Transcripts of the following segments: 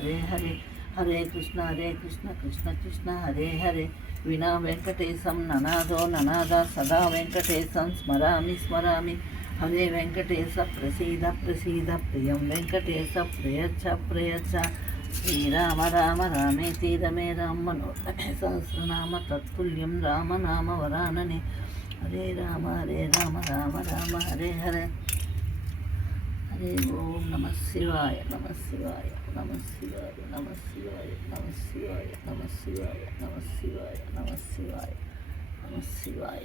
హరే హరే, హరే కృష్ణ కృష్ణ కృష్ణ హరే హరే. వినా వెంకటేశం ననాదో ననాద సదా వెంకటేశం స్మరామి స్మరామి. హరే వెంకటేశ ప్రసీద ప్రసీద, ప్రియం వెంకటేశ ప్రయచ్చ ప్రయచ్చ. శ్రీరామ రామ రామేతి రమే రామ మనోరమే సహస్రనామ తత్తుల్యం రామనామ వరాననే. హరే రామ రామ రామ హరే హరే. హరే ఓం నమ శివాయ నమ శివాయ నమ శివాయ నమ శివాయ నమ శివాయ నమ శివాయ నమ శివాయ నమ శివాయ నమ శివాయ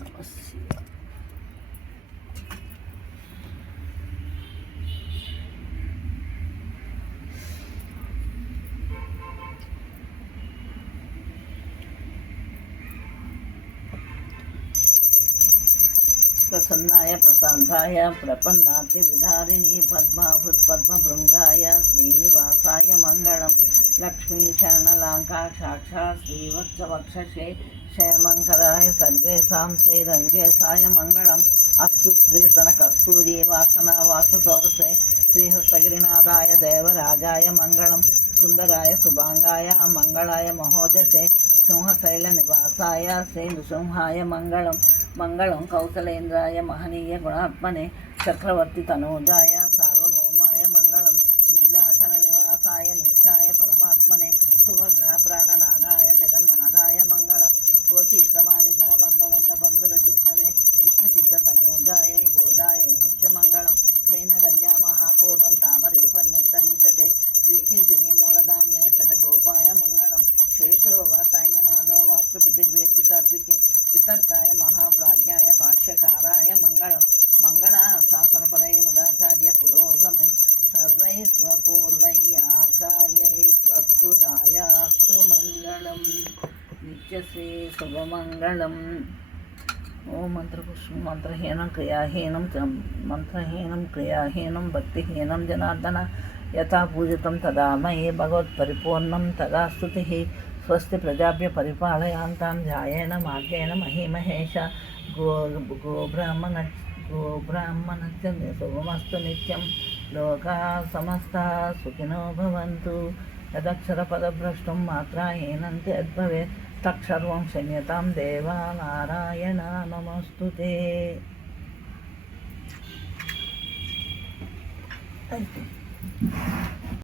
నమ శివాయ. ప్రసన్నాయ ప్రశాంతాయ ప్రపన్నాతి విధారిణి పద్మాభృత్పద్మభృంగాయ శ్రీనివాసాయ మంగళం. లక్ష్మీ శరణలాంకా సాక్షాత్ శ్రీవత్సవక్షసే క్షయమంకరాయ సర్వేషాం శ్రీరంగేశాయ మంగళం. అస్తు శ్రీస్తన కస్తూరి వాసన వాసతోరసే శ్రీహస్తగిరినాథాయ దేవరాజాయ మంగళం. సుందరాయ శుభాంగాయ మంగళాయ మహోజసే సింహశైల నివాసాయ శ్రీ నృసింహాయ మంగళం. మంగళం కౌసలేంద్రాయ మహనీయ గుణాత్మనే చక్రవర్తి తనూజాయ సార్వభౌమాయ మంగళం. నీలాచల నివాసాయ నిత్యాయ పరమాత్మనే సుభద్రా ప్రాణనాథాయ జగన్నాథాయ మంగళం. స్వతిష్టమాలికా బంధగంధ బంధురజిష్ణవే విష్ణుచిత్త తనూజాయ గోదాయ నిత్యమంగళం. శ్రీనగర్యా మహాపూర్వం తామరీపన్యుత్తరీతటే శ్రీతింటిని మూలధామ్నే సటగోపాయ మంగళం. శేషో వాసాన్యనాథో వాస్తృపతిగ్వేద్య సాత్వికే వితర్కాయ మహాప్రాజ్ఞాయ భాష్యకారాయ మంగళం. మంగళ శాసనపరై మదాచార్య పురోగమే సర్వై స్వపూర్వై ఆచార్యై ప్రకృతాయాస్తు మంగళం. నిత్యశ్రీ శుభమంగళం. ఓం మంత్రపుష్పం మంత్రహీనం క్రియాహీనం భక్తిహీనం జనార్దన యథా పూజితం తదా మయి భగవత్పరిపూర్ణం తదా స్తుతిః. స్వస్తి ప్రజాభ్య పరిపాలయాంతాం ధ్యాయేన మార్గేణ మహీమహేష. గోబ్రాహ్మణస్య శుభమస్తు నిత్యం. లోకాః సమస్తాః సుఖినో భవంతు. యదక్షరపదభ్రష్టం మాత్రాహీనంతి యద్భవేత్ తత్సర్వం క్షమ్యతాం దేవా నారాయణ నమస్తుతే. అయితే